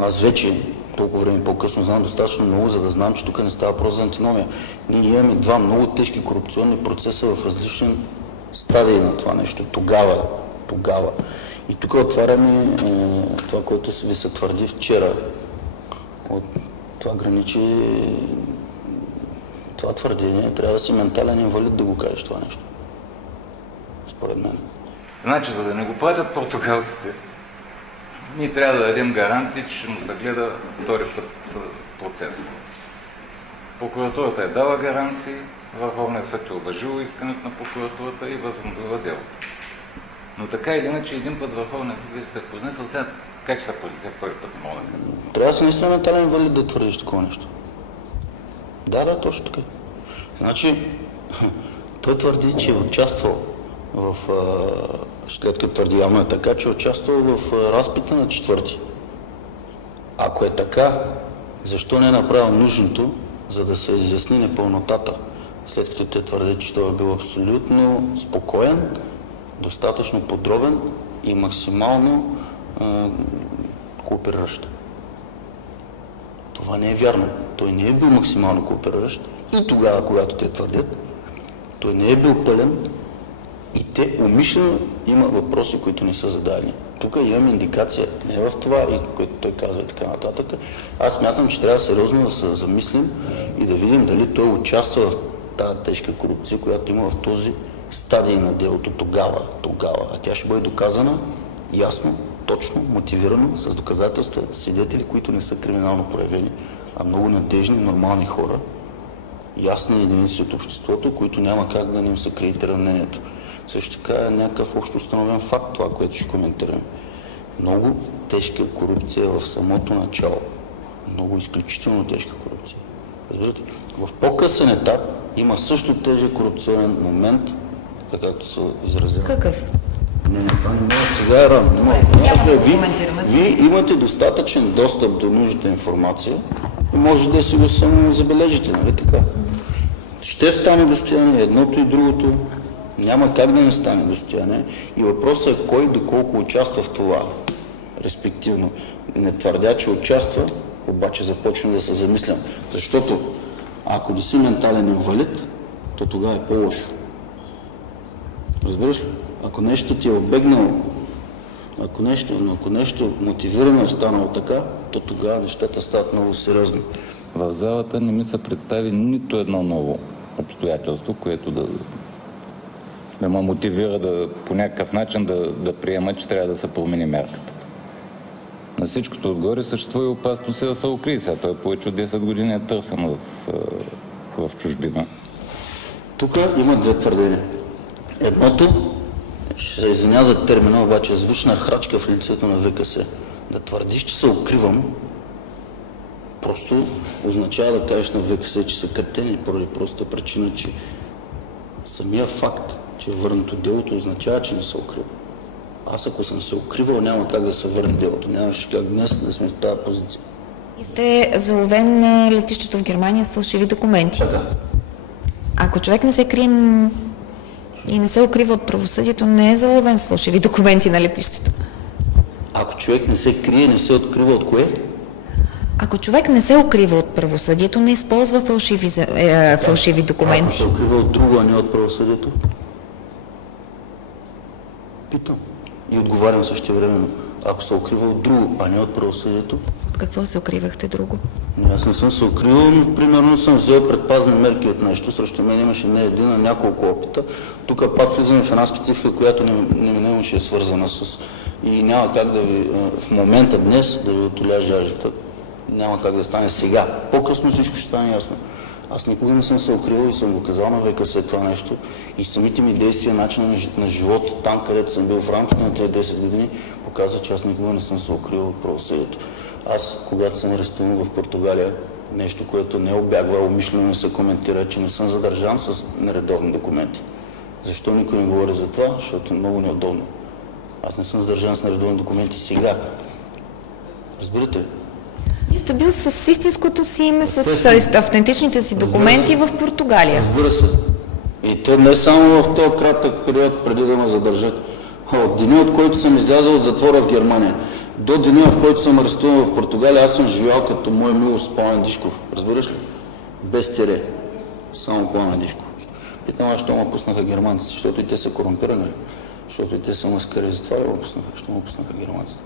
Аз вече, толкова време по-късно, знам достатъчно много, за да знам, че тук не става въпрос за антиномия. Ние имаме два много тежки корупционни процеса в различни стадии на това нещо. Тогава. И тук отваряме това, което ви се твърди вчера. От това граничи това твърдение. Трябва да си ментален инвалид да го кажеш това нещо. Според мен. Значи, за да не го платят португалците, ние трябва да дадем гаранции, че ще му се гледа втори път процес. Прокуратурата е дала гаранции, Върховният съд е уважил искането на прокуратурата и възобновила делото. Но така или иначе един път Върховният съд се е произнесъл, сега как ще се произнесе втори път, не мога да кажа. Трябва да си наистина ментален инвалид да твърдиш такова нещо. Да, точно така. Значи, той твърди, че е участвал в... след като твърди, явно е така, че е участвал в разпита на 4-ти. Ако е така, защо не е направил нужното, за да се изясни непълнотата, след като те твърдят, че той е бил абсолютно спокоен, достатъчно подробен и максимално коопериращ. Това не е вярно. Той не е бил максимално коопериращ и тогава, когато те твърдят, той не е бил пълен и те умишлено има въпроси, които не са зададени. Тук имам индикация, не в това, и което той казва и така нататък. Аз смятам, че трябва сериозно да се замислим и да видим дали той участва в тази тежка корупция, която има в този стадий на делото тогава. А тя ще бъде доказана ясно, точно, мотивирано, с доказателства, свидетели, които не са криминално проявени, а много надежни, нормални хора, ясни единици от обществото, които няма как да не им се кредитира мнението. Също така е някакъв общо установен факт, това, което ще коментираме. Много тежка корупция в самото начало. Много изключително тежка корупция. Разбирате? В по-късен етап има също тежък корупционен момент, както се изразява. Какъв? Не, това не може. Сега е рано. Вие имате достатъчен достъп до нужната информация и може да си го само забележите, нали така? Ще стане достояние едното и другото. Няма как да не стане достояние. И въпросът е кой доколко участва в това. Респективно. Не твърдя, че участва, обаче започвам да се замислям. Защото ако не си ментален инвалид, то тогава е по-лошо. Разбираш ли? Ако нещо ти е обегнало, ако нещо мотивирано е станало така, то тогава нещата стават много сериозни. В залата не ми се представи нито едно ново обстоятелство, което да ме мотивира по някакъв начин да приема, че трябва да се промени мярката. На всичкото отгоре съществува и опасност да се укрие. Сега той повече от 10 години е търсен в чужбина. Тук има две твърдения. Едното, ще се извиня за термина, обаче звучна храчка в лицето на ВКС. Да твърдиш, че се укривам, просто означава да кажеш на ВКС, че са картени, поради простата причина, че самия факт, че е върнато делото, означава, че не се укрива. Аз ако съм се укривал, няма как да се върне делото. Нямаше как днес да сме в тази позиция. И сте заловен на летището в Германия с фалшиви документи. Така. Ако човек не се крие и не се укрива от правосъдието, не е заловен с фалшиви документи на летището. Ако човек не се крие, не се открива от кое? Ако човек не се укрива от правосъдието, не използва фалшиви документи. Ако се укрива от друго, а не от правосъдието? Питам. И отговарям същевременно. Ако се укрива от друго, а не от правосъдието? Какво се укривахте друго? Аз не съм се укривал, но примерно съм взел предпазни мерки от нещо. Срещу мен имаше не един, а няколко опита. Тук пак влизаме в една специфика, която неминуемо е свързана с... И няма как да ви, в момента днес, да ви отоля жаждата. Няма как да стане сега. По-късно всичко ще стане ясно. Аз никога не съм се укривал и съм го казал на ВКС това нещо. И самите ми действия, начина на живот, там където съм бил в рамките на тези 10 години, показва, че аз никога не съм се укривал от правосъдието. Аз, когато съм арестуван в Португалия, нещо, което не е обягва, умишлено не се коментира, че не съм задържан с нередовни документи. Защо никой не говори за това? Защото е много неудобно. Аз не съм задържан с нередовни документи сега. Разбирате ли? Вие сте бил с истинското си име, с автентичните си документи в Португалия. Разбира се. И то не само в този кратък период преди да ме задържат. От деня, от който съм излязъл от затвора в Германия. До деня, в който съм арестуван в Португалия, аз съм живял като мой милост Пламен Дишков. Разбираш ли? Без тире. Само Пламен Дишков. Питам, защо ме пуснаха германците? Защото и те са корумпирани ли? Защото и те са маскари. Затова ли ме пуснаха? Защо ме пуснаха германците?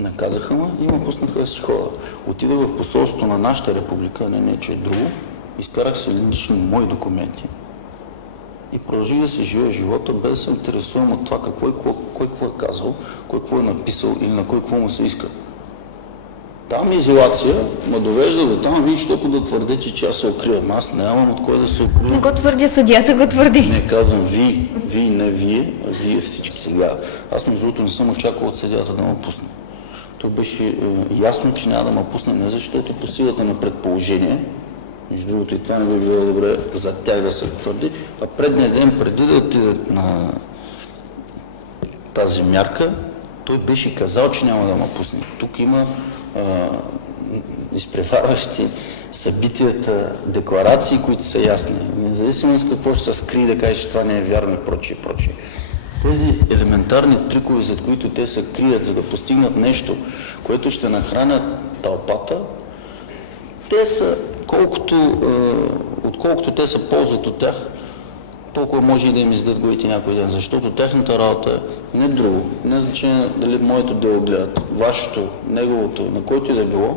Наказаха ме и ме пуснаха да си хода. Отидах в посолството на нашата република, а не че е друго. Изкарах се лично мои документи. И продължих да се живея живота, без да се интересувам от това кой какво е казал, кой какво е написал или на кой какво му се иска. Там изолация ме довежда до там, вие щото да твърдете, че аз се укривам. Аз нямам от кой да се укривам. Не го твърдя, съдията го твърди. Не казвам вие, не вие, а вие всички сега. Аз между другото не съм очаквал от съдията да ме пусне. То беше ясно, че няма да ме пусне, не защото по силата на предположение, между другото и това не би било добре за тях да се твърди, а предния ден, преди да отидат на тази мярка, той беше казал, че няма да ме пусне. Тук има изпреварващи събитията, декларации, които са ясни. Независимо с какво ще се скрие да каже, че това не е вярно и прочие. Тези елементарни трикове, зад които те се крият, за да постигнат нещо, което ще нахранят тълпата, те са, отколкото те се ползват от тях, толкова може и да им издадат главите някой ден, защото тяхната работа е не друго, не значение дали моето дело гледат, вашето, неговото, на който и да било,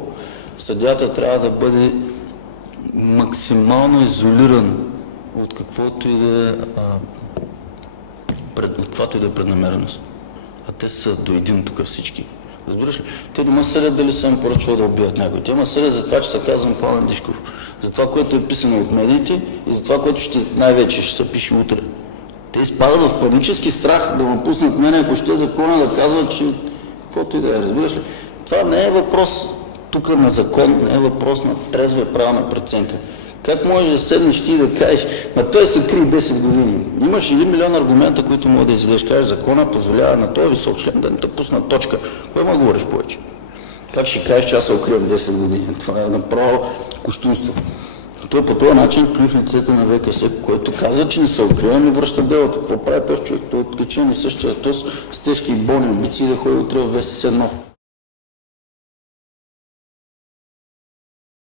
съдията трябва да бъде максимално изолиран от каквото и да е каквато и да е преднамереност. А те са до един тук всички. Разбираш ли? Те не ме съдят дали съм поръчвал да убиват някой. Те ме съдят за това, че се казвам Пламен Дишков. За това, което е писано от медиите и за това, което най-вече ще се пише утре. Те изпадат в панически страх да ме пуснат мене, ако ще закона да казват, че каквото и да е. Разбираш ли? Това не е въпрос тук на закон, не е въпрос на трезва и правилна преценка. Как можеш да седнеш ти и да кажеш, той се крие 10 години. Имаш 1 милион аргумента, които мога да изведеш. Кажеш, закона позволява на този висок член да не те пусна точка. Кой ма говориш повече? Как ще кажеш, че аз се укривам 10 години? Това е направо кощунство. Той по този начин плюй в лицето на ВКС, който каза, че не се укрива, не връща делото. Какво прави този човек? Той откачен и същия този с тежки и болни амбиции да ходи утре в ВСС нов.